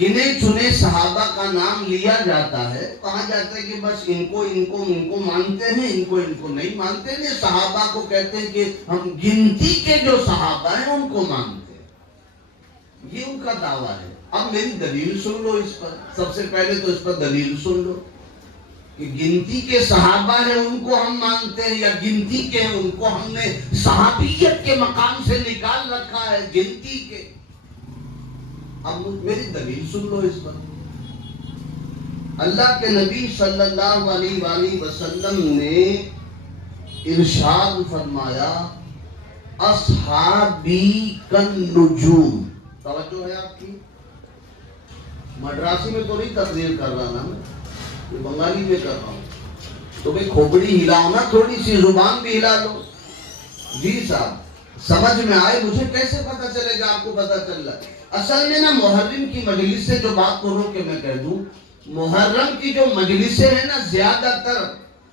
گنے چنے صحابہ کا نام لیا جاتا ہے، کہا جاتا ہے کہ بس ان کو مانتے ہیں، ان کو نہیں مانتے ہیں۔ صحابہ کو کہتے ہیں کہ ہم گنتی کے جو صحابہ ہیں ان کو مانتے ہیں، یہ ان کا دعویٰ ہے۔ اب میری دلیل سن لو اس پر، سب سے پہلے تو اس پر دلیل سن لو کہ گنتی کے صحابہ ہیں ان کو ہم مانتے ہیں، یا گنتی کے ہیں ان کو ہم نے صحابیت کے مقام سے نکال رکھا ہے گنتی کے۔ اب میری دلیل سن لو اس پر۔ اللہ کے نبی صلی اللہ علیہ وآلہ وسلم نے ارشاد فرمایا اصحابی کالنجوم۔ توجہ ہے آپ کی؟ مدراسی میں تو نہیں تقریر کر رہا نا، میں بنگالی میں کر رہا ہوں، تو بھئی کھوپڑی ہلاؤ نا، تھوڑی سی زبان بھی ہلا دو۔ جی صاحب سمجھ میں آئے؟ مجھے کیسے پتا چلے گا؟ آپ کو پتا چل رہا ہے اصل میں نا محرم کی مجلس سے جو بات کو روک کے میں کہہ دوں، محرم کی جو مجلسیں ہیں نا زیادہ تر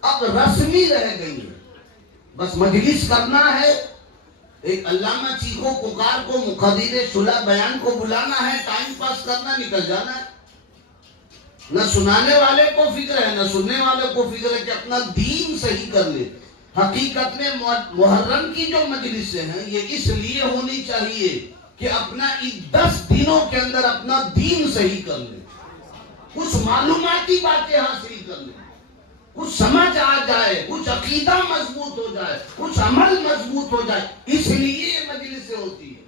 اب رسمی رہ گئی ہیں، بس مجلس کرنا ہے، ایک علامہ چیخو پکار کو مقدر صلح بیان کو بلانا ہے، ٹائم پاس کرنا، نکل جانا ہے۔ نہ سنانے والے کو فکر ہے نہ سننے والے کو فکر ہے کہ اپنا دین صحیح کر لے۔ حقیقت میں محرم کی جو مجلسیں ہیں یہ اس لیے ہونی چاہیے کہ اپنا 10 دنوں کے اندر اپنا دین صحیح کر لیں، کچھ معلوماتی باتیں حاصل کر لیں، کچھ سمجھ آ جائے، کچھ عقیدہ مضبوط ہو جائے، کچھ عمل مضبوط ہو جائے، اس لیے یہ مجلسیں ہوتی ہیں۔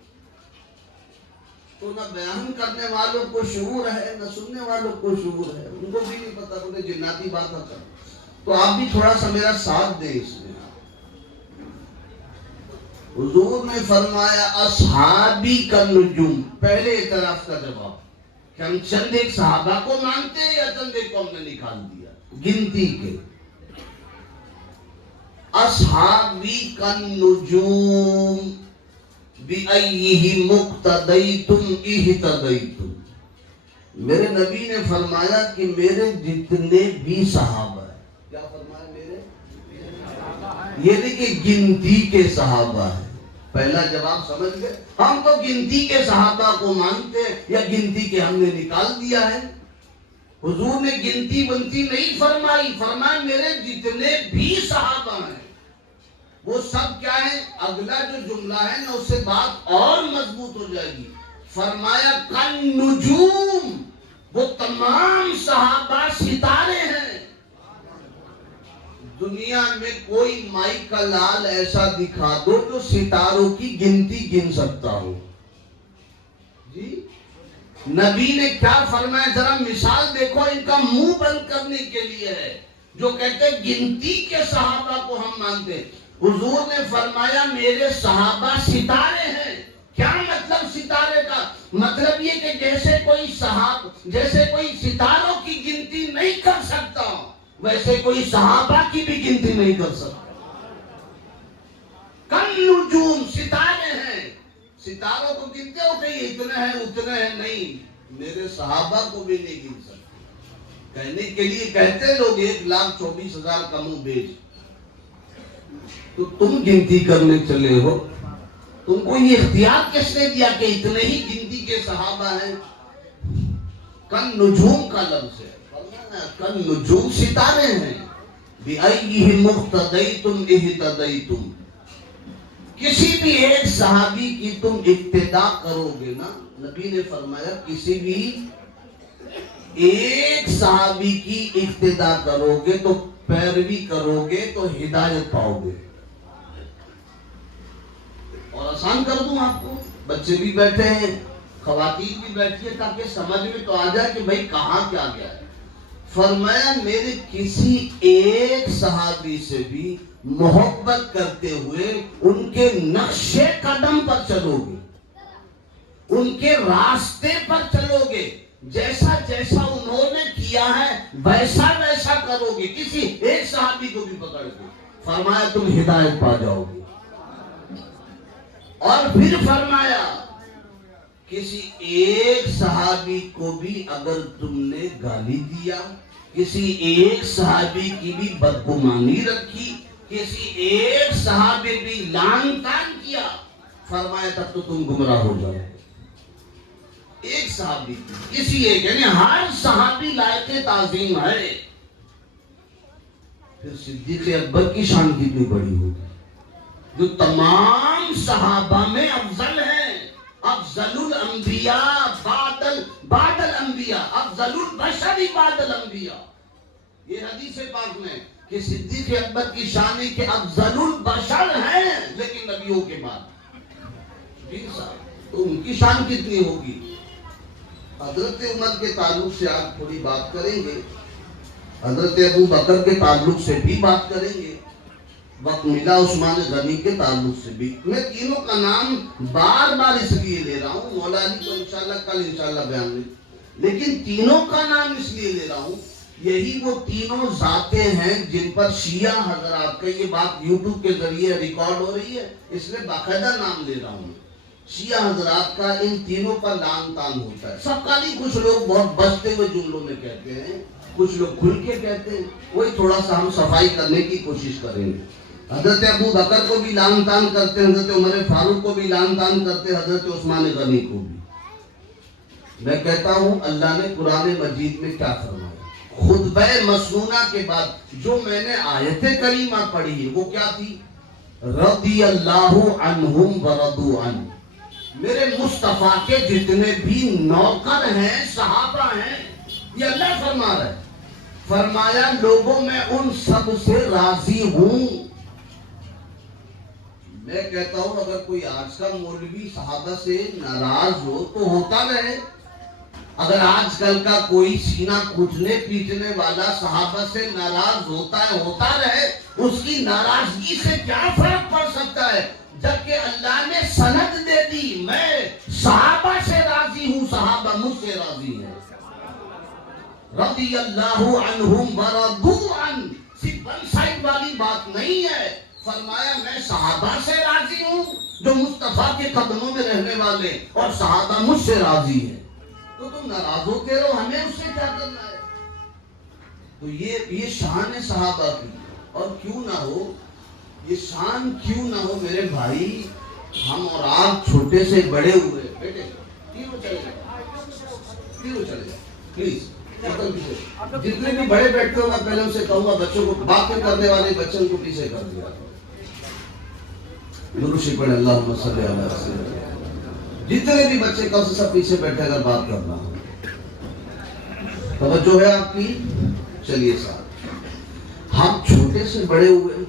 تو نہ بیان کرنے والوں کو شعور ہے نہ سننے والوں کو شعور ہے، ان کو بھی نہیں پتا، انہیں جناتی بات ہوتا۔ تو آپ بھی تھوڑا سا میرا ساتھ دیں اس میں۔ حضور نے فرمایا اصحابی کالنجوم، پہلے اعتراف کا جواب کہ ہم چند ایک صحابہ کو مانتے ہیں یا چند ایک کو ہم نے نکال دیا گنتی کے۔ اصحابی کالنجوم بِأَيِّهِمْ مُقْتَدَيْتُمْ اِهْتَدَيْتُمْ۔ میرے نبی نے فرمایا کہ میرے جتنے بھی صحابہ ہیں، کیا فرمایا؟ میرے یہ نہیں کہ گنتی کے صحابہ ہیں۔ پہلا جواب سمجھ گئے؟ ہم تو گنتی کے صحابہ کو مانتے ہیں یا گنتی کے ہم نے نکال دیا ہے؟ حضور نے گنتی بنتی نہیں فرمائی، فرمایا میرے جتنے بھی صحابہ ہیں وہ سب کیا ہے؟ اگلا جو جملہ ہے نا اس سے بات اور مضبوط ہو جائے گی۔ فرمایا کالنجوم، وہ تمام صحابہ ستارے ہیں۔ دنیا میں کوئی مائی کا لال ایسا دکھا دو جو ستاروں کی گنتی گن سکتا ہو۔ جی نبی نے کیا فرمایا؟ ذرا مثال دیکھو، ان کا منہ بند کرنے کے لیے ہے جو کہتے ہیں گنتی کے صحابہ کو ہم مانتے ہیں۔ حضور نے فرمایا میرے صحابہ ستارے ہیں۔ کیا مطلب ستارے کا؟ مطلب یہ کہ جیسے کوئی ستاروں کی گنتی نہیں کر سکتا ویسے کوئی صحابہ کی بھی گنتی نہیں کر سکتا۔ کالنجوم، ستارے ہیں۔ ستاروں کو گنتے ہو کہ اتنے ہیں اتنے ہیں؟ نہیں، میرے صحابہ کو بھی نہیں گن سکتے۔ کہنے کے لیے کہتے لوگ 1,24,000 کا منہ بیچ، تو تم گنتی کرنے چلے ہو، تم کو یہ اختیار کس نے دیا کہ اتنے ہی گنتی کے صحابہ ہیں؟ کالنجوم کا لفظ ہے، کالنجوم ستارے ہیں۔ بِأَيِّهِمْ مُقْتَدَيْتُمْ اِهْتَدَيْتُمْ، کسی بھی ایک صحابی کی تم اقتدا کرو گے نا، نبی نے فرمایا کسی بھی ایک صحابی کی اقتدا کرو گے تو پیروی کرو گے تو ہدایت پاؤ گے۔ اور آسان کر دوں آپ کو، بچے بھی بیٹھے ہیں، خواتین بھی بیٹھی ہیں، تاکہ سمجھ میں تو آ جائے کہ بھئی کہاں کیا گیا ہے۔ فرمایا میرے کسی ایک صحابی سے بھی محبت کرتے ہوئے ان کے نقش قدم پر چلو گے، ان کے راستے پر چلو گے، جیسا جیسا انہوں نے کیا ہے ویسا ویسا کرو گے، کسی ایک صحابی کو بھی پکڑ کے، فرمایا تم ہدایت پا جاؤ گے۔ اور پھر فرمایا کسی ایک صحابی کو بھی اگر تم نے گالی دیا، کسی ایک صحابی کی بھی بدگمانی رکھی، کسی ایک صحابی بھی لعن طعن کیا، فرمایا تب تو تم گمراہ ہو جاؤ۔ ایک صحابی کسی ایک، یعنی ہر صحابی لائق تعظیم ہے. پھر صدیق اکبر کی شان کتنی بڑی ہوگی جو تمام صحابہ میں افضل ہے. افضل الانبیاء بعد الانبیاء، افضل البشر بعد الانبیاء. یہ حدیث پاک میں کہ صدیق اکبر کی شان ہے کہ افضل البشر ہیں لیکن نبیوں کے بعد. جی صاحب، تو ان کی شان کتنی ہوگی. حضرت عمر کے تعلق سے آپ تھوڑی بات کریں گے، حضرت ابو بکر کے تعلق سے بھی بات کریں گے، وقت ملا عثمان غنی کے تعلق سے بھی. میں تینوں کا نام بار بار اس لیے لے رہا ہوں، مولا علی کو انشاءاللہ کل انشاءاللہ بیان لیں، لیکن تینوں کا نام اس لیے لے رہا ہوں، یہی وہ تینوں ذاتیں ہیں جن پر شیعہ حضرات کا، یہ بات یوٹیوب کے ذریعے ریکارڈ ہو رہی ہے اس لیے باقاعدہ نام لے رہا ہوں. شیعہ حضرات کا ان تینوں پر لعن طعن ہوتا ہے. سب کا نہیں، کچھ لوگ بہت بچتے ہوئے جملوں میں کہتے ہیں، کچھ لوگ کھل کے کہتے ہیں. وہی تھوڑا سا ہم صفائی کرنے کی کوشش کریں گے. حضرت ابو بکر کو بھی لعن طعن کرتے ہیں، حضرت عمر فاروق کو بھی لعن طعن کرتے ہیں، حضرت عثمان غنی کو بھی. میں کہتا ہوں اللہ نے قرآن مجید میں کیا فرمایا. خطبہ مسنونہ کے بعد جو میں نے آیت کریمہ پڑھی ہے وہ کیا تھی؟ رضی اللہ عنہم ورضوا عنہ. میرے مصطفیٰ کے جتنے بھی نوکر ہیں، صحابہ ہیں، یہ اللہ فرما رہا ہے. فرمایا لوگوں میں ان سب سے راضی ہوں. میں کہتا ہوں اگر کوئی آج کا مولوی صحابہ سے ناراض ہو تو ہوتا رہے. اگر آج کل کا کوئی سینہ کھچنے پیٹنے والا صحابہ سے ناراض ہوتا رہے، اس کی ناراضگی سے کیا فرق پڑ سکتا ہے، جبکہ اللہ نے سند دے دی میں صحابہ سے راضی ہوں، صحابہ مجھ سے راضی ہیں. رضی اللہ عنہم ورضوا عنہ، صرف ون سائڈ والی بات نہیں ہے. فرمایا میں صحابہ سے راضی ہوں جو مصطفیٰ کے قدموں میں رہنے والے، اور صحابہ مجھ سے راضی ہیں. تو تم ناراض ہوتے رہو، ہمیں اس سے کیا کرنا ہے. تو یہ شان ہے صحابہ کی. اور کیوں نہ ہو یہ شان، کیوں نہ ہو میرے بھائی، ہم اور آپ چھوٹے سے بڑے ہوئے. بیٹے تینوں چلے جائے پلیز. جتنے بھی بڑے بیٹھتے ہو میں پہلے ان سے کہوں گا بچوں کو باتیں کرنے والے بچوں کو پیچھے کر دیا. درود پڑھیں اللہم صلی علی وسلم. جتنے بھی بچے کل سے سب پیچھے بیٹھے اگر بات کرنا ہو. توجہ ہے آپ کی. چلیے صاحب، ہم چھوٹے سے بڑے ہوئے،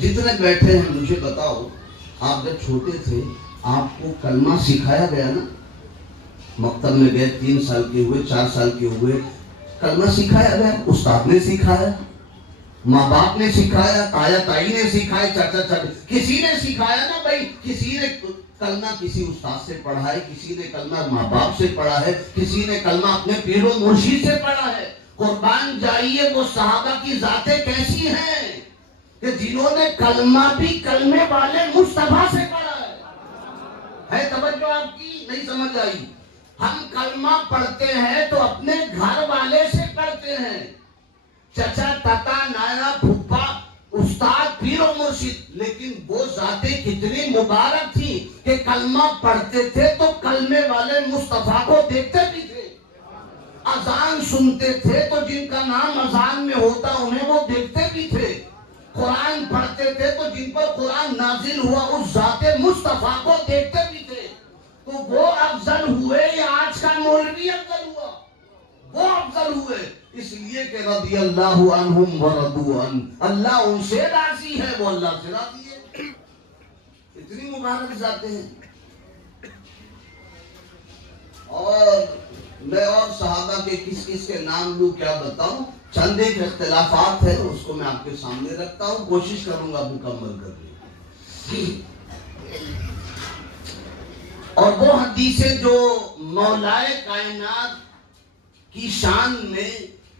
جتنے بیٹھے ہیں مجھے بتاؤ، آپ جب چھوٹے تھے آپ کو کلمہ سکھایا گیا نا؟ مکتب میں گئے، 3 سال کے ہوئے، 4 سال کے ہوئے، کلمہ سکھایا گیا. استاد نے سکھایا، ماں باپ نے سکھایا، تایا تائی نے سکھایا، چاچا چاچی، کسی نے سکھایا نا بھائی. کسی نے کلمہ کسی استاد سے پڑھا ہے، کسی نے کلمہ ماں باپ سے پڑھا ہے، کسی نے کلمہ اپنے پیر و مرشد سے پڑھا ہے. قربان جائیے وہ صحابہ کی ذاتیں کیسی ہیں کہ جنہوں نے کلمہ بھی کلمے والے مصطفیٰ سے پڑھا ہے. توجہ آپ کی نہیں سمجھ آئی. ہم کلمہ پڑھتے ہیں تو اپنے گھر والے سے پڑھتے ہیں، چچا تاتا نانا پھپھا استاد پیر و مرشد. لیکن وہ ذاتیں کتنی مبارک تھی کہ کلمہ پڑھتے تھے تو کلمے والے مصطفیٰ کو دیکھتے بھی تھے. اذان سنتے تھے تو جن کا نام اذان میں ہوتا انہیں وہ دیکھتے بھی تھے. قرآن پڑھتے تھے تو جن پر قرآن نازل ہوا اس ذات مصطفیٰ کو دیکھتے بھی تھے. تو وہ افضل ہوئے یا آج کا مولوی افضل ہوا؟ وہ افضل ہوئے اس لیے کہ رضی اللہ عنہم ورضوا عنہ. اللہ ان سے راضی ہے، وہ اللہ سے راضی ہے. اتنی مبارک ذاتیں ہیں. اور میں اور صحابہ کے کس کس کے نام لوں کیا بتاؤں. چند ایک اختلافات ہیں اس کو میں آپ کے سامنے رکھتا ہوں، کوشش کروں گا مکمل کرنے. اور وہ حدیثیں جو مولائے کائنات کی شان میں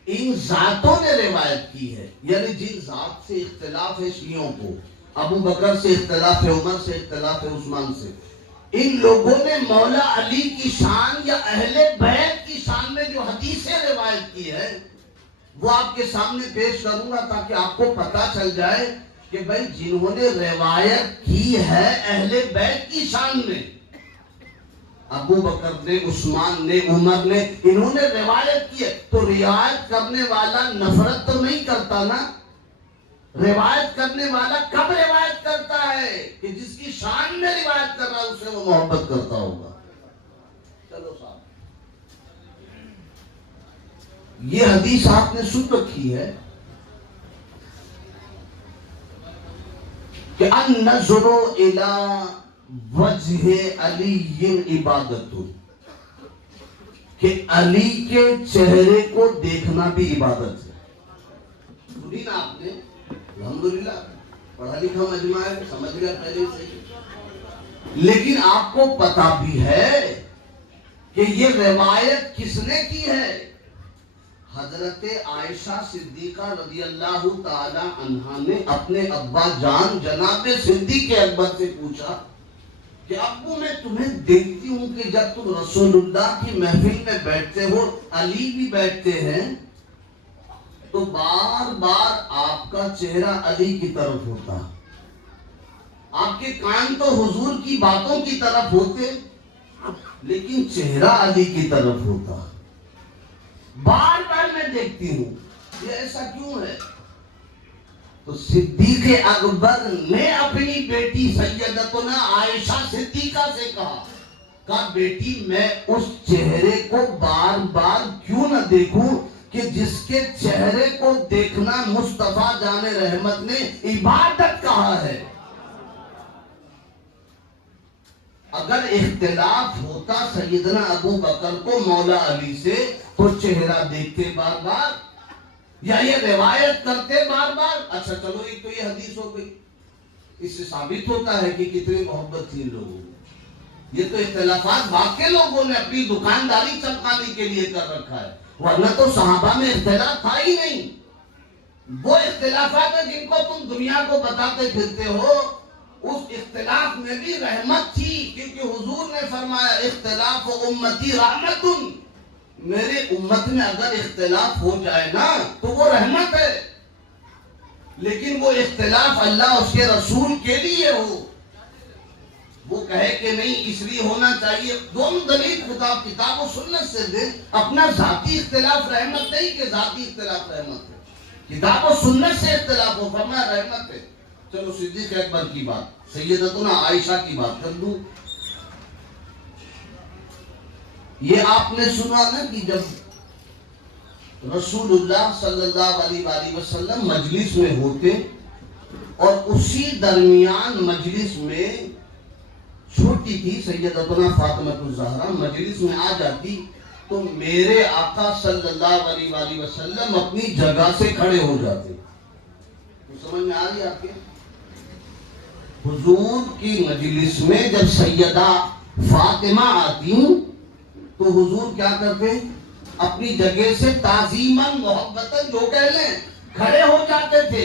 ان ذاتوں نے روایت کی ہے، یعنی جن ذات سے اختلاف ہے شیعوں کو، ابو بکر سے اختلاف ہے، عمر سے اختلاف ہے، عثمان سے، ان لوگوں نے مولا علی کی شان یا اہل بیت کی شان میں جو حدیثیں روایت کی ہے وہ آپ کے سامنے پیش کروں گا تاکہ آپ کو پتا چل جائے کہ بھائی جنہوں نے روایت کی ہے اہل بیت کی شان میں. ابو بکر نے، عثمان نے، عمر نے، انہوں نے روایت کی ہے، تو روایت کرنے والا نفرت تو نہیں کرتا نا. روایت کرنے والا کب روایت کرتا ہے کہ جس کی شان میں روایت کر رہا ہے اسے وہ محبت کرتا ہوگا. چلو صاحب، یہ حدیث آپ نے سن رکھی ہے کہ النظر الی وجہ علی عبادت، کہ علی کے چہرے کو دیکھنا بھی عبادت ہے. سنی نا آپ نے؟ الحمدللہ پڑھا لکھا مجمع ہے، سمجھ گیا پہلے سے. لیکن آپ کو پتا بھی ہے کہ یہ روایت کس نے کی ہے؟ حضرت عائشہ صدیقہ رضی اللہ تعالی عنہا نے اپنے ابا جان جناب صدیق اکبر سے پوچھا کہ ابو میں تمہیں دیکھتی ہوں کہ جب تم رسول اللہ کی محفل میں بیٹھتے ہو، علی بھی بیٹھتے ہیں، تو بار بار آپ کا چہرہ علی کی طرف ہوتا، آپ کے کان تو حضور کی باتوں کی طرف ہوتے لیکن چہرہ علی کی طرف ہوتا. بار بار میں دیکھتی ہوں، یہ ایسا کیوں ہے؟ تو صدیق اکبر نے اپنی بیٹی سیدتنا عائشہ صدیقہ سے کہا بیٹی میں اس چہرے کو بار بار کیوں نہ دیکھوں کہ جس کے چہرے کو دیکھنا مصطفیٰ جان رحمت نے عبادت کہا ہے. اگر اختلاف ہوتا سیدنا ابو بکر کو مولا علی سے تو چہرہ دیکھتے بار بار یا یہ روایت کرتے بار بار. اچھا چلو ایک تو یہ حدیث ہو گئی، اس سے ثابت ہوتا ہے کہ کتنی محبت تھی لوگوں. یہ تو اختلافات واقعی لوگوں نے اپنی دکانداری چمکانے کے لیے کر رکھا ہے، ورنہ تو صحابہ میں اختلاف تھا ہی نہیں. وہ اختلافات ہیں جن کو تم دنیا کو بتاتے پھرتے ہو، اس اختلاف میں بھی رحمت تھی، کیونکہ حضور نے فرمایا اختلاف امتی رحمت، میرے امت میں اگر اختلاف ہو جائے نا تو وہ رحمت ہے. لیکن وہ اختلاف اللہ اس کے رسول کے لیے ہو، وہ کہے کہ نہیں اس لیے ہونا چاہیے. دونوں دلیل کتاب و سنت سے دے. اپنا ذاتی اختلاف رحمت نہیں کہ ذاتی اختلاف رحمت ہے، کتاب و سنت سے اختلاف ہو فرمایا رحمت ہے. چلو صدیق اکبر کی بات، سیدتنا عائشہ کی بات کر دوں. یہ آپ نے سنا نا کہ جب رسول اللہ صلی اللہ علیہ وآلہ وسلم مجلس میں ہوتے اور اسی درمیان مجلس میں چھوٹی تھی سیدتنا فاطمہ الزہرا مجلس میں آ جاتی تو میرے آقا صلی اللہ علیہ وآلہ وسلم اپنی جگہ سے کھڑے ہو جاتے. تو سمجھ میں آ رہی آپ کے؟ حضور کی مجلس میں جب سیدہ فاطمہ آتی تو حضور کیا کرتے؟ اپنی جگہ سے تعظیماً محبتاً جو کہہ لیں کھڑے ہو جاتے تھے.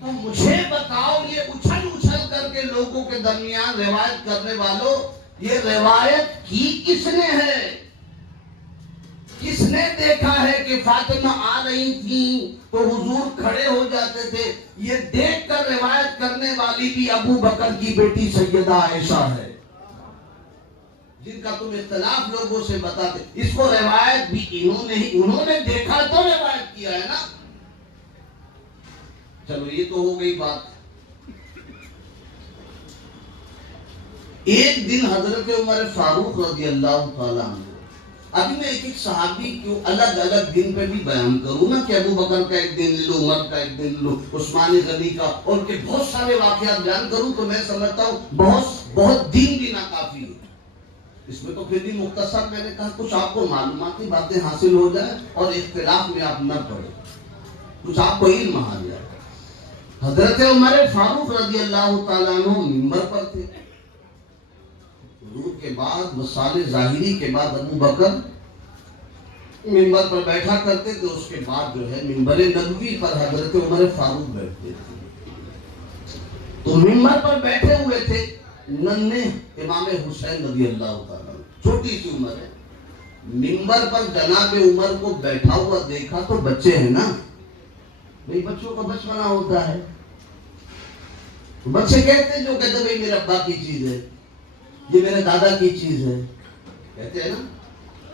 تو مجھے بتاؤ یہ اچھل اچھل کر کے لوگوں کے درمیان روایت کرنے والوں، یہ روایت کی کس نے ہے؟ کس نے دیکھا ہے کہ فاطمہ آ رہی تھیں تو حضور کھڑے ہو جاتے تھے؟ یہ دیکھ کر روایت کرنے والی بھی ابو بکر کی بیٹی سیدہ عائشہ ہے، جن کا تم اختلاف لوگوں سے بتاتے. اس کو روایت بھی انہوں نے دیکھا تو روایت کیا ہے نا. چلو یہ تو ہو گئی بات. ایک دن حضرت عمر فاروق رضی اللہ تعالیٰ عنہ، ابھی میں ایک صحابی کو الگ الگ دن پہ بھی بیان کروں نا کہ ابو بکر کا ایک دن لو، عمر کا ایک دن لو، عثمان غنی کا، اور کہ بہت سارے واقعات بیان کروں تو میں سمجھتا ہوں بہت دن بھی ناکافی ہے. اس میں تو پھر بھی مختصر میں نے کہا کچھ آپ کو معلوماتی باتیں حاصل ہو جائیں اور اختلاف میں آپ نہ پڑے، کچھ آپ کو علم آ جائے. حضرت عمر فاروق رضی اللہ تعالیٰ عنہ منبر پر تھے. حضور کے بعد وصال ظاہری کے بعد ابو بکر منبر پر بیٹھا کرتے تھے، اس کے بعد جو ہے منبر نبوی پر حضرت عمر فاروق بیٹھتے تھے. تو منبر پر بیٹھے ہوئے تھے ننھے امام حسین رضی اللہ تعالیٰ، چھوٹی سی عمر ہے. منبر پر جناب عمر کو بیٹھا ہوا دیکھا تو بچے ہیں نا، بھئی بچوں کا بچپنا ہوتا ہے، بچے کہتے جو کہتے بھئی میرے ابا کی چیز ہے. یہ میرے دادا کی چیز ہے. کہتے ہیں نا,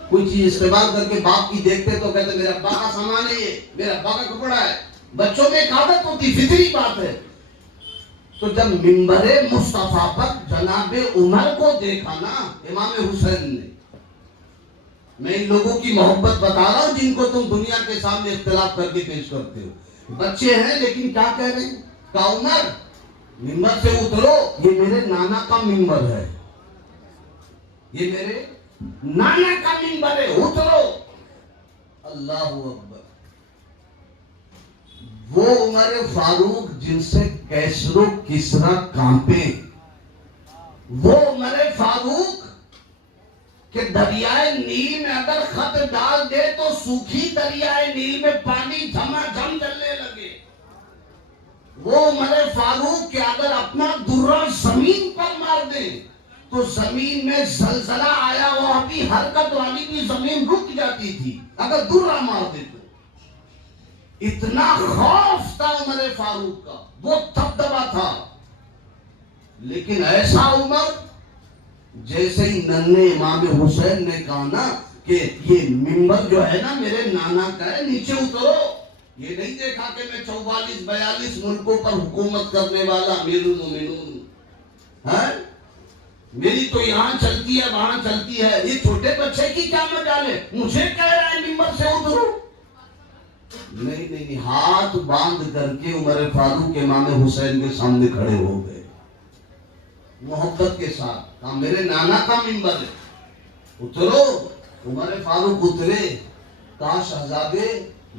کوئی چیز استعمال کر کے باپ کی دیکھتے تو کہتے میرے ابا کا سامان ہے, یہ میرے ابا کا کپڑا ہے. بچوں میں ایک عادت ہوتی, فطری بات ہے. تو جب منبر مصطفیٰ پر جناب عمر کو دیکھا نا امام حسین نے, میں ان لوگوں کی محبت بتا رہا ہوں جن کو تم دنیا کے سامنے اختلاف کر کے پیش کرتے ہو. بچے ہیں لیکن کیا کہہ رہے ہیں, کہا عمر منبر سے اترو, یہ میرے نانا کا منبر ہے, یہ میرے نانا کا منبر ہے, اترو. اللہ اکبر. وہ عمر فاروق جن سے کیسر و کسرا کانپے, وہ عمر فاروق کہ دریائے نیل میں اگر خط ڈال دے تو سوکھی دریائے نیل میں پانی جھما جھم چلنے لگے. وہ عمر فاروق کہ اگر اپنا درہ زمین پر مار دے تو زمین میں زلزلہ آیا وہ ابھی حرکت والی بھی زمین رک جاتی تھی اگر درہ مار دے تو. اتنا خوف تھا عمر فاروق کا, وہ دبدبا تھا. لیکن ایسا عمر جیسے ہی ننھے امام حسین نے کہا نا کہ یہ منبر جو ہے نا میرے نانا کا ہے, نیچے اترو. یہ نہیں دیکھا کہ میں 44-42 ملکوں پر حکومت کرنے والا امیر المومنون ہاں, میری تو یہاں چلتی ہے وہاں چلتی ہے, یہ چھوٹے بچے کی کیا مجال ہے, مجھے کہہ رہا ہے منبر سے اترو. نہیں, ہاتھ باندھ کر کے عمر فاروق امام حسین کے سامنے کھڑے ہو گئے محبت کے ساتھ. کہا میرے نانا کا منبر ہے, اترو. عمر فاروق اترے. کہا شہزادے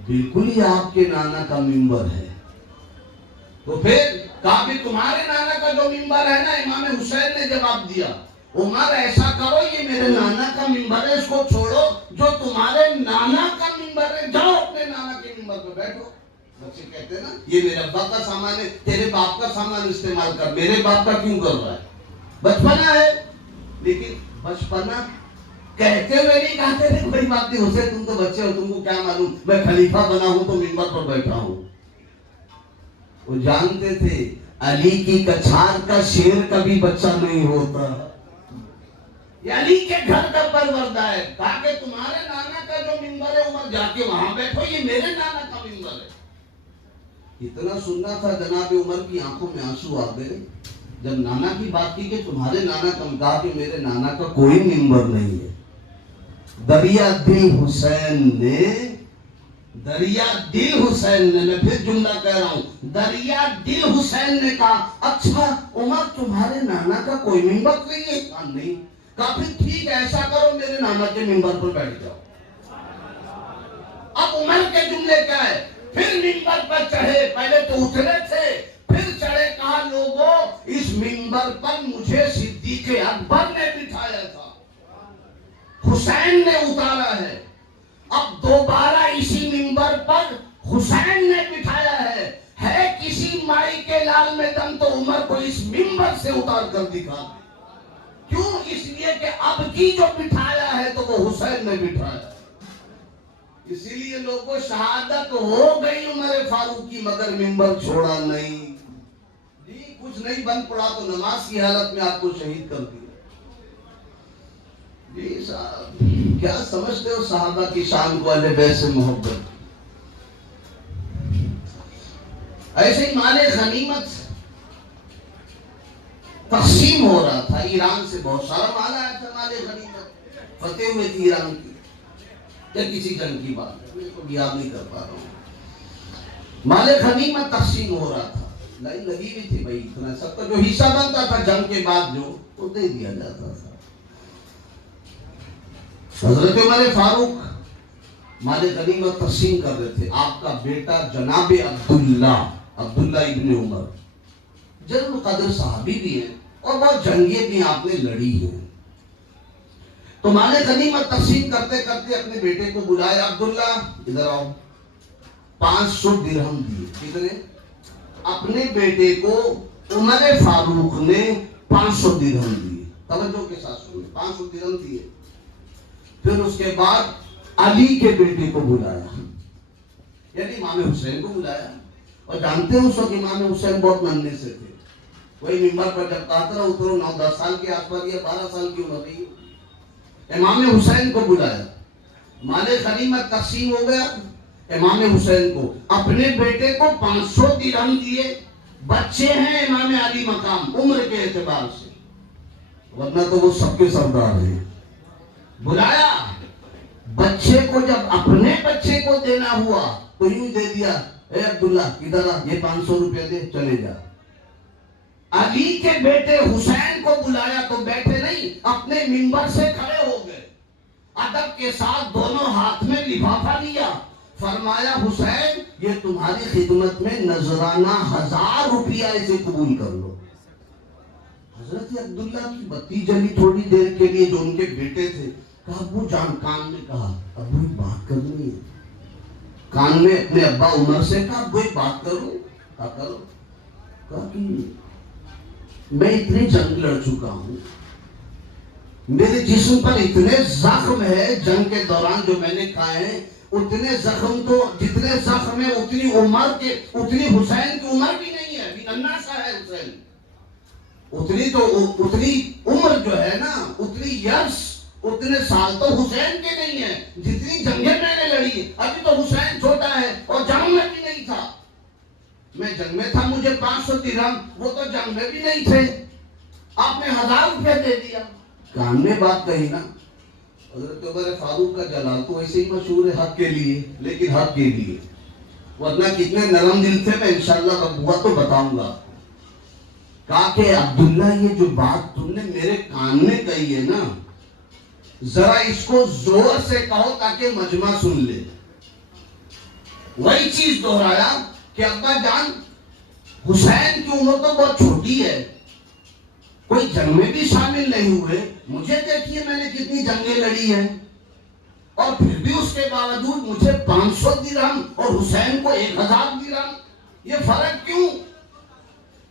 بالکل ہی آپ کے نانا کا منبر ہے. تو پھر کہا بھی تمہارے نانا کا جو منبر ہے نا, امام حسین نے جواب دیا عمر ایسا کرو یہ میرے نانا کا منبر ہے, اس کو چھوڑو, جو تمہارے نانا کا منبر ہے جاؤ اپنے نانا کے منبر پر بیٹھو. بچے کہتے ہیں نا یہ میرے ابا کا سامان ہے, تیرے باپ کا سامان استعمال کر, میرے باپ کا کیوں کر رہا ہے. بچپنا ہے, لیکن بچپنا کہتے ہوئے نہیں کہتے تھے کوئی بات نہیں حسین تم تو بچے ہو, تم کو کیا معلوم, میں خلیفہ بنا ہوں تو منبر پر بیٹھا ہوں. وہ جانتے تھے علی کی کچھار کا شیر کبھی بچہ نہیں ہوتا, یہ علی کے گھر کا پروردہ ہے. کہا کہ تمہارے نانا کا جو منبر ہے عمر جا کے وہاں بیٹھو, یہ میرے نانا کا منبر ہے. اتنا سننا تھا جناب عمر کی آنکھوں میں آنسو آ گئے جب نانا کی بات کی کہ تمہارے نانا کا, کہا کہ میرے نانا کا کوئی منبر نہیں ہے. دریا دل حسین نے, دریا دل حسین نے, میں پھر جملہ کہہ رہا ہوں, دریا دل حسین نے کہا اچھا عمر تمہارے نانا کا کوئی منبر نہیں ہے. کہا نہیں. کہا پھر ٹھیک ایسا کرو میرے نانا کے منبر پر بیٹھ جاؤ. اب عمر کے جملے کیا ہے, پھر منبر پر چڑھے, پہلے تو اترے تھے پھر چڑھے. کہا لوگوں اس منبر پر مجھے صدیق اکبر نے بٹھایا تھا, حسین نے اتارا ہے, اب دوبارہ اسی منبر پر حسین نے بٹھایا ہے. کسی مائی کے لال میں دم تو عمر کو اس منبر سے اتار کر دکھا. کیوں؟ اس لیے کہ اب کی جو بٹھایا ہے تو وہ حسین نے بٹھایا. اسی لیے لوگوں شہادت ہو گئی عمر فاروق کی مگر منبر چھوڑا نہیں. جی کچھ نہیں بن پڑا تو نماز کی حالت میں آپ کو شہید کر دیا. جی صاحب کیا سمجھتے ہو صحابہ کی شان کو, اہل بیت سے محبت. ایسے ہی مال غنیمت تقسیم ہو رہا تھا, ایران سے بہت سارا مال آیا تھا مال غنیمت, فتح ہوئی تھی ایران کی یا کسی جنگ کی بات میں تو یاد نہیں کر پا رہا ہوں. مال غنیمت تقسیم ہو رہا تھا, لائن لگی ہوئی تھی بھائی, اتنا سب کا جو حصہ بنتا تھا جنگ کے بعد جو وہ دے دیا جاتا تھا. حضرت عمر فاروق مال غنیمت تقسیم کر رہے تھے. آپ کا بیٹا جناب عبداللہ ابن عمر جنرل قدر صحابی بھی ہیں اور بہت جنگیں بھی آپ نے لڑی ہیں. تو مال غنیمت تقسیم کرتے کرتے اپنے بیٹے کو بلایا, عبداللہ ادھر آؤ. 500 درہم دیے. کتنے؟ اپنے بیٹے کو عمر فاروق نے 500 درہم دیے. توجہ کے ساتھ سنیں, 500 درہم دیے. پھر اس کے بعد علی کے بیٹے کو بلایا, یعنی امام حسین کو بلایا. اور جانتے ہیں اس وقت امام حسین بہت ننھے سے تھے, کوئی ممبر پر جب کہتا رہا اترو 9-10 سال کے آس پاس یا 12 سال کی عمر رہی، امام حسین کو بلایا، مال غنیمت تقسیم ہو گیا، امام حسین کو اپنے بیٹے کو 500 درہم دیے، بچے ہیں امام علی مقام عمر کے اعتبار سے، ورنہ تو وہ سب کے سردار ہیں، بلایا، بچے کو جب اپنے بچے کو دینا ہوا تو یوں دے دیا، اے عبداللہ ادھر آ، یہ 500 روپے دے، چلے جا۔ علی کے بیٹے حسین کو بلایا تو بیٹھے نہیں، اپنے منبر سے کھڑے ہو گئے، ادب کے ساتھ دونوں ہاتھ میں لفافہ لیا، فرمایا حسین یہ تمہاری خدمت میں نذرانہ 1000 روپیہ اسے قبول کر لو۔ حضرت عبداللہ کی بتی جلی تھوڑی دیر کے لیے، جو ان کے بیٹے تھے، کہا ابو جان، کان میں کہا ابو ایک بات کرنی ہے، کان میں اپنے ابا عمر سے کہا ابو ایک بات کروں، کہا کرو، کہا کہ میں اتنی جنگ لڑ چکا ہوں، میرے جسم پر اتنے زخم ہے جنگ کے دوران جو میں نے کھائے ہیں، اتنے زخم تو جتنے زخم ہیں اتنی عمر کے، اتنی حسین کی عمر بھی نہیں ہے، ابھی ننھا سا ہے حسین، اتنی عمر جو ہے نا، اتنی یس، اتنے سال تو حسین کے نہیں ہیں، جتنی جنگیں میں نے لڑی، ابھی تو حسین چھوٹا ہے اور جنگ میں بھی نہیں تھا، میں جنگ میں تھا، مجھے 500 درہم، وہ تو جنگ میں بھی نہیں تھے، آپ نے 1000 روپے دے دیا، کان میں بات کہی نا۔ حضرت عمر فاروق کا جلال تو ایسے ہی مشہور ہے حق کے لیے، لیکن حق کے لیے، ورنہ کتنے نرم دل تھے، میں انشاءاللہ رب ہوا تو بتاؤں گا۔ کہا کہ عبداللہ یہ جو بات تم نے میرے کان میں کہی ہے نا، ذرا اس کو زور سے کہو تاکہ مجمع سن لے۔ وہی چیز دہرایا کہ ابا جان حسین کی عمر تو بہت چھوٹی ہے، کوئی جنگ میں بھی شامل نہیں ہوئے، مجھے دیکھیے میں نے کتنی جنگیں لڑی ہیں، اور پھر بھی اس کے باوجود مجھے 500 درہم اور حسین کو 1000 درہم، یہ فرق کیوں؟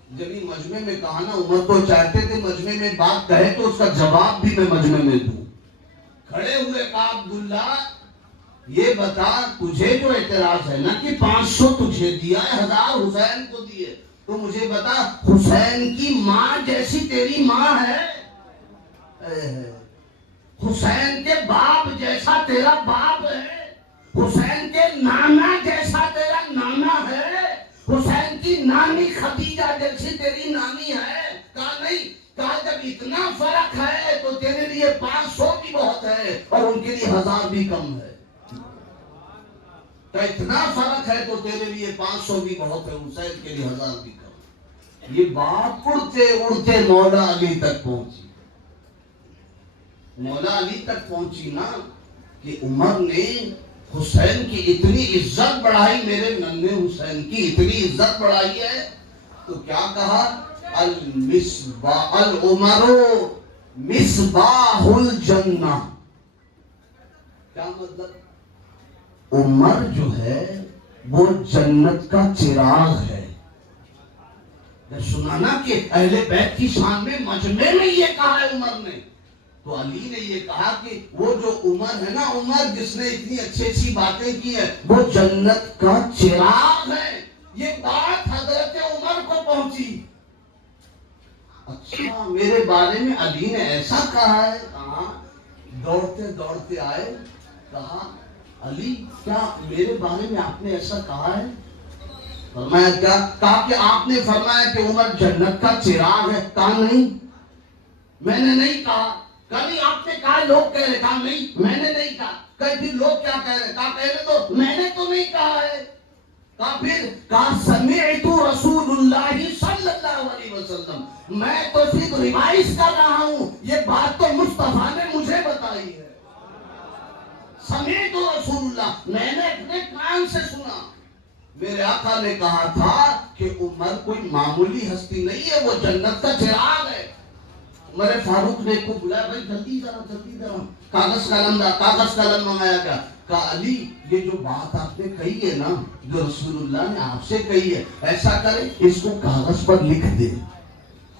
جب یہ مجمع میں کہا نا، عمر تو چاہتے تھے مجمع میں بات کہے تو اس کا جواب بھی میں مجمع میں دوں، کھڑے ہوئے کہا عبداللہ یہ بتا، تجھے جو اعتراض ہے نا کہ 500 تجھے دیا ہے، 1000 حسین کو دیے، تو مجھے بتا حسین کی ماں جیسی تیری ماں ہے؟ حسین کے باپ جیسا تیرا باپ ہے؟ حسین کے نانا جیسا تیرا نانا ہے؟ حسین کی نانی خدیجہ جیسی تیری نانی ہے؟ کہا نہیں، کہا جب اتنا فرق ہے تو تیرے لیے 500 بھی بہت ہے اور ان کے لیے 1000 بھی کم ہے، اتنا فرق ہے تو تیرے لیے 500 بھی بہت ہے، حسین کے لیے 1000 بھی کم۔ یہ بات اڑتے اڑتے مولا علی تک پہنچی، مولا علی تک پہنچی نا، کہ عمر نے حسین کی اتنی عزت بڑھائی، میرے ننھے حسین کی اتنی عزت بڑھائی ہے، تو کیا کہا، المصباح العمر مصباح الجنہ، کیا مطلب؟ عمر جو ہے وہ جنت کا چراغ ہے۔ سنا نا کہ اہل بیت کی شان میں مجمع میں یہ کہا ہے عمر نے، تو علی نے یہ کہا کہ وہ جو عمر ہے نا، عمر جس نے اتنی اچھی اچھی باتیں کی ہیں، وہ جنت کا چراغ ہے۔ یہ بات حضرت عمر کو پہنچی، اچھا میرے بارے میں علی نے ایسا کہا ہے؟ کہاں دوڑتے دوڑتے آئے، کہا علی کیا میرے بارے میں آپ نے ایسا کہا ہے؟ فرمایا کیا؟ کہا کہ آپ نے فرمایا کہ عمر جنت کا چراغ ہے۔ کہا نہیں میں نے نہیں کہا۔ کبھی آپ نے کہا لوگ کہہ رہے، کہا نہیں میں نے نہیں کہا۔ کبھی لوگ کیا کہہ رہے، کہا کہہ رہے تو میں نے تو نہیں کہا ہے۔ کہا پھر، کہا سمعت رسول اللہ صلی اللہ علیہ وسلم، میں تو صرف ریوائز کر رہا ہوں، یہ بات تو مصطفیٰ نے مجھے بتائی ہے۔ سمعت رسول اللہ، میں نے اپنے کان سے سنا، میرے آقا نے کہا تھا کہ عمر کوئی معمولی ہستی نہیں ہے، وہ جنت کا چراغ ہے۔ عمر فاروق نے کو بلایا، بھائی جلدی ذرا کاغذ قلم دا، کاغذ قلم منگایا گیا۔ کہا علی یہ جو بات آپ نے کہی ہے نا، جو رسول اللہ نے آپ سے کہی ہے، ایسا کریں اس کو کاغذ پر لکھ دے،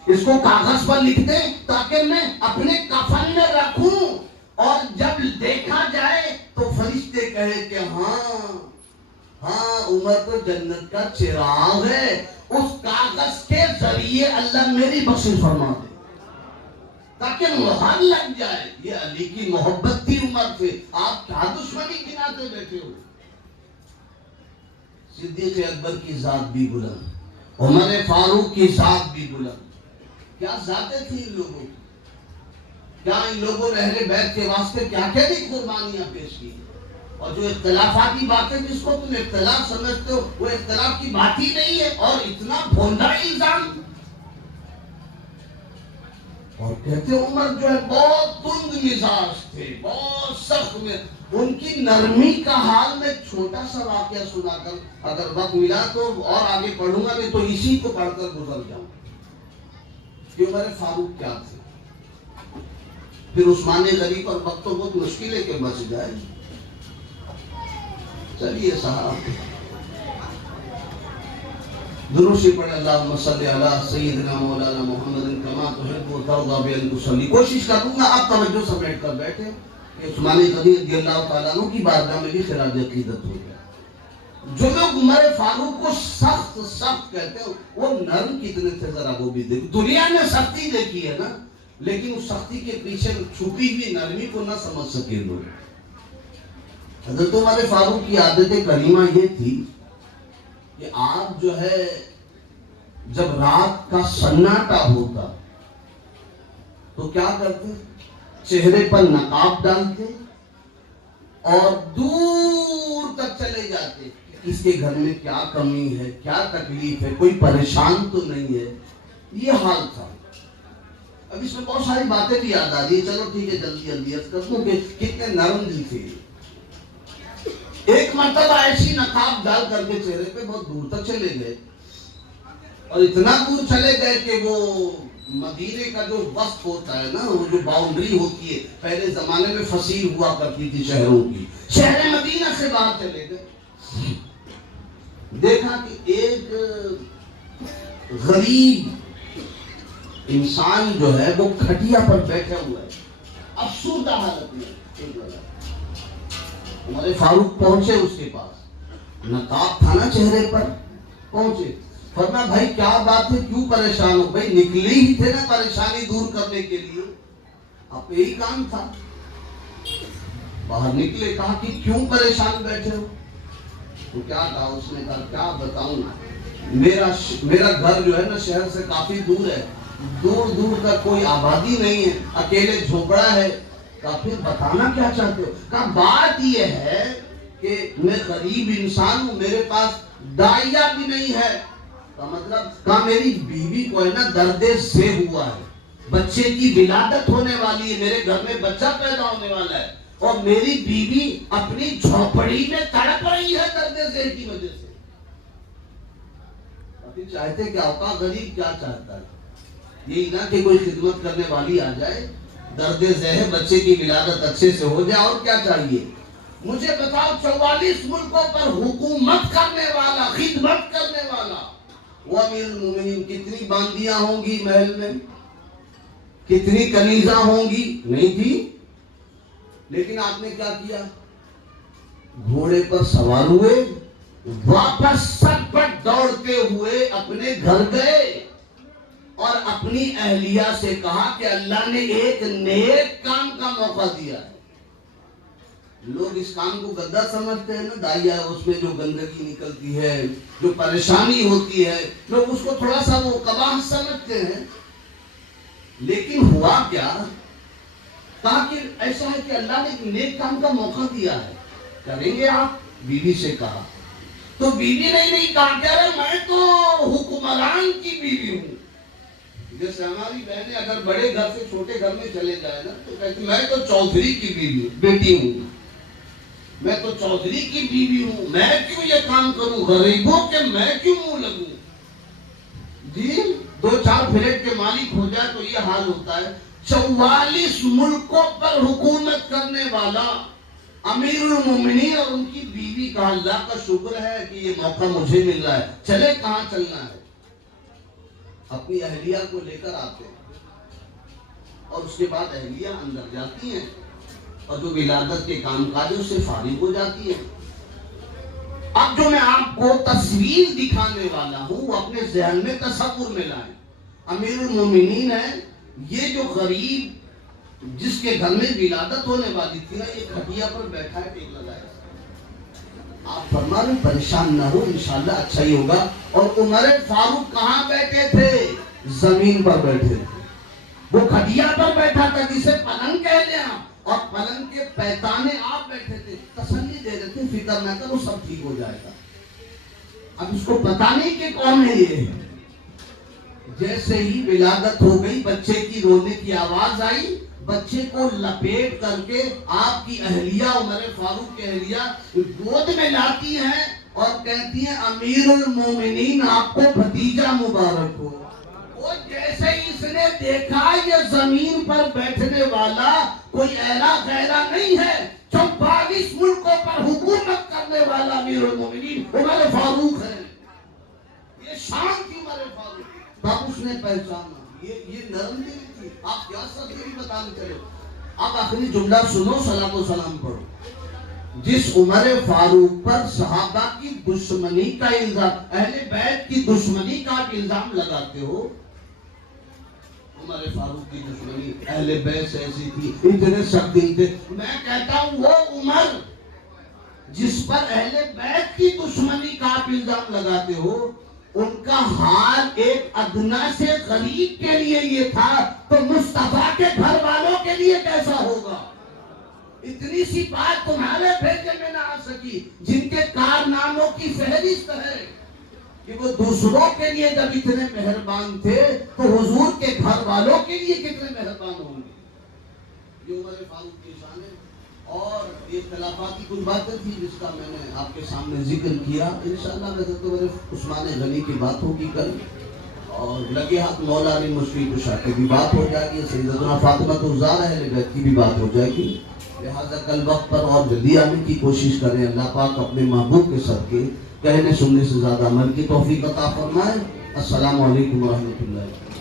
اس کو کاغذ پر لکھ دیں تاکہ میں اپنے کفن میں رکھوں، اور جب دیکھا جائے تو فرشتے کہے کہ ہاں ہاں عمر تو جنت کا چراغ ہے، اس کاغذ کے ذریعے اللہ میری بخشش فرما دے تاکہ مہر لگ جائے۔ یہ علی کی محبت تھی عمر سے، آپ کیا دشمنی گناتے بیٹھے ہو؟ صدیق اکبر کی ذات بھی بلند، عمر فاروق کی ذات بھی بلند، کیا ذاتیں تھیں ان لوگوں کی، کیا ان لوگوں نے اہل بیت کے واسطے کیا کیا بھی قربانیاں پیش کی۔ اور جو اختلافاتی باتیں جس کو تم اختلاف سمجھتے ہو وہ اختلاف کی بات ہی نہیں ہے، اور اتنا بھونڈا الزام۔ اور کہتے عمر جو ہے بہت تند مزاج تھے، بہت سخت میں، ان کی نرمی کا حال میں چھوٹا سا واقعہ سنا کر اگر وقت ملا تو اور آگے پڑھوں گا، نہیں تو اسی کو پڑھ کر گزر جاؤں کہ عمر فاروق کیا تھے، پھر عثمان غنی پر وقتوں کو مشکل ہے کہ بچ جائے۔ چلیے صاحب درود پڑھ، اللہم صلی علی سیدنا مولانا محمد کما تحب و ترضی بان تصلی۔ کوشش کروں گا آپ توجہ سمیٹ کر بیٹھے کہ عثمان غنی رضی اللہ تعالیٰ عنہ کی بارگاہ میں بھی خراج عقیدت ہو جائے۔ جو لوگ عمر فاروق کو سخت سخت کہتے ہیں وہ نرم کتنے تھے ذرا وہ بھی دیکھ۔ دنیا نے سختی دیکھی ہے نا، لیکن اس سختی کے پیچھے چھپی ہوئی نرمی کو نہ سمجھ سکے لوگ۔ حضرت عمر فاروق کی عادت کریمہ یہ تھی کہ آپ جو ہے جب رات کا سناٹا ہوتا تو کیا کرتے، چہرے پر نقاب ڈالتے اور دور تک چلے جاتے، اس کے گھر میں کیا کمی ہے، کیا تکلیف ہے، کوئی پریشان تو نہیں ہے۔ یہ حال تھا۔ اب اس میں بہت ساری باتیں بھی یاد آ رہی ہیں، چلو ٹھیک ہے جلدی جلدی عرض کر دوں کہ کتنے نرم دل تھے۔ ایک مرتبہ ایسی نقاب ڈال کر کے چہرے پہ بہت دور تک چلے گئے، اور اتنا دور چلے گئے کہ وہ مدینے کا جو وسط ہوتا ہے نا، وہ جو باؤنڈری ہوتی ہے، پہلے زمانے میں فصیل ہوا کرتی تھی شہروں کی، شہر مدینہ سے باہر چلے گئے، دیکھا کہ ایک غریب انسان جو ہے وہ کھٹیا پر بیٹھا ہوا ہے، افسردہ حالت میں۔ عمر فاروق پہنچے اس کے پاس، نقاب تھا نا چہرے پر، پہنچے، فرمایا بھائی کیا بات ہے، کیوں پریشان ہو؟ بھائی نکلے ہی تھے نا پریشانی دور کرنے کے لیے، اب یہی کام تھا۔ باہر نکلے، کہا کہ کیوں پریشان بیٹھے ہو؟ تو کیا کہا اس نے، کہا کیا بتاؤں، میرا گھر جو ہے نا شہر سے کافی دور ہے، دور دور تک کوئی آبادی نہیں ہے، اکیلے جھوپڑا ہے۔ کہا پھر بتانا کیا چاہتے ہو؟ کہا بات یہ ہے کہ میں غریب انسان ہوں، میرے پاس دائیا بھی نہیں ہے۔ کا مطلب، کہا میری بیوی کو ہے نا درد سے ہوا ہے، بچے کی ولادت ہونے والی ہے، میرے گھر میں بچہ پیدا ہونے والا ہے، اور میری بیوی اپنی جھوپڑی میں تڑپ رہی ہے درد سے کی وجہ سے۔ ابھی چاہتے کیا ہوتا، غریب کیا چاہتا ہے، یہی نہ کہ کوئی خدمت کرنے والی آ جائے، درد ذہ بچے کی ولادت اچھے سے ہو جائے، اور کیا چاہیے مجھے بتاؤ۔ 44 ملکوں پر حکومت کرنے والا، خدمت کرنے والا وہ امیر المومنین، کتنی باندیاں ہوں گی محل میں، کتنی کنیزاں ہوں گی، نہیں تھی، لیکن آپ نے کیا کیا، گھوڑے پر سوار ہوئے، واپس سب پر دوڑتے ہوئے اپنے گھر گئے، اور اپنی اہلیہ سے کہا کہ اللہ نے ایک نیک کام کا موقع دیا ہے۔ لوگ اس کام کو گندا سمجھتے ہیں نا، دائیا اس میں جو گندگی نکلتی ہے، جو پریشانی ہوتی ہے، لوگ اس کو تھوڑا سا وہ قباح سمجھتے ہیں، لیکن ہوا کیا، کہا کہ ایسا ہے کہ اللہ نے ایک نیک کام کا موقع دیا ہے، کریں گے آپ؟ بیوی سے کہا، تو بیوی نہیں کہا کہ ارے میں تو حکمران کی بیوی ہوں۔ جیسے ہماری بہنیں اگر بڑے گھر سے چھوٹے گھر میں چلے جائے نا تو کہتی میں تو چودھری کی بیٹی ہوں، میں تو چودھری کی بیوی ہوں، میں کیوں یہ کام کروں، غریبوں کے میں کیوں منہ لگوں؟ جی 2-4 فلیٹ کے مالک ہو جائے تو یہ حال ہوتا ہے۔ 44 ملکوں پر حکومت کرنے والا امیر المومنین اور ان کی بیوی کا اللہ کا شکر ہے کہ یہ موقع مجھے مل رہا ہے، چلے کہاں چلنا ہے، اپنی اہلیہ کو لے کر آتے ہیں، اور اس کے بعد اہلیہ اندر جاتی ہیں اور جو ولادت کے کام کاج اس سے فارغ ہو جاتی ہے۔ اب جو میں آپ کو تصویر دکھانے والا ہوں وہ اپنے ذہن میں تصور میں لائیں. امیر المومنین ہے، یہ جو غریب جس کے گھر میں ولادت ہونے والی تھی نا، یہ کھٹیا پر بیٹھا ہے ٹیک لگائے. آپ فرما رہے پریشان نہ ہو، انشاءاللہ اچھا ہی ہوگا. اور عمر فاروق کہاں بیٹھے تھے؟ زمین پر بیٹھے تھے. وہ کھٹیا پر بیٹھا تھا جسے پلنگ کہتے ہیں، اور پلنگ کے پیتانے آپ بیٹھے تھے، تسلی دے رہے تھے، فکر نہ کرو سب ٹھیک ہو جائے گا. اب اس کو پتا نہیں کہ کون ہے یہ. جیسے ہی ولادت ہو گئی، بچے کی رونے کی آواز آئی، بچے کو لپیٹ کر کے آپ کی اہلیہ عمر فاروق کی اہلیہ گود میں لاتی ہیں اور کہتی ہیں امیر المومنین آپ کو بھتیجا مبارک ہو. وہ جیسے ہی اس نے دیکھا یہ زمین پر بیٹھنے والا کوئی ایرا غیرہ نہیں ہے، جو 22 ملکوں پر حکومت کرنے والا امیر المومنین عمر فاروق ہے. یہ شان تھی عمر فاروق. تب اس نے پہچانا یہ نرم دل تھی. آپ کیا سب بتانے چلے. اب آخری جملہ سنو، صلاۃ و سلام پڑھو. جس عمر فاروق پر صحابہ کی دشمنی کا الزام، اہل بیت کی دشمنی کا الزام لگاتے ہو. عمر فاروق کی دشمنی اہل بیت سے ایسی تھی، اتنے سخت دل تھے. میں کہتا ہوں وہ عمر جس پر اہل بیت کی دشمنی کا آپ الزام لگاتے ہو، ان کا حال ایک ادنا سے غریب کے لیے یہ تھا، تو مصطفیٰ کے گھر والوں کے لیے کیسا ہوگا؟ اتنی سی بات تمہارے بھیجے میں نہ آ سکی، جن کے کارناموں کی فہرست ہے کہ وہ دوسروں کے لیے جب اتنے مہربان تھے تو حضور کے گھر والوں کے لیے کتنے مہربان ہوں گے. یہ عمر فاروق کی شان ہے. اور یہ اختلافات کی کچھ باتیں تھی جس کا میں نے آپ کے سامنے ذکر کیا. انشاءاللہ ویسے تو میرے عثمان غنی کی بات ہوگی کل، اور لگے ہاتھ مولا علی مشفی کشا کی بھی بات ہو جائے گی، سیدتنا فاطمہ الزہرا اہل بیت کی بھی بات ہو جائے گی. لہٰذا کل وقت پر اور جلدی آنے کی کوشش کریں. اللہ پاک اپنے محبوب کے صدقے کہنے سننے سے زیادہ عمل کی توفیق عطا فرمائے. السلام علیکم ورحمۃ اللہ.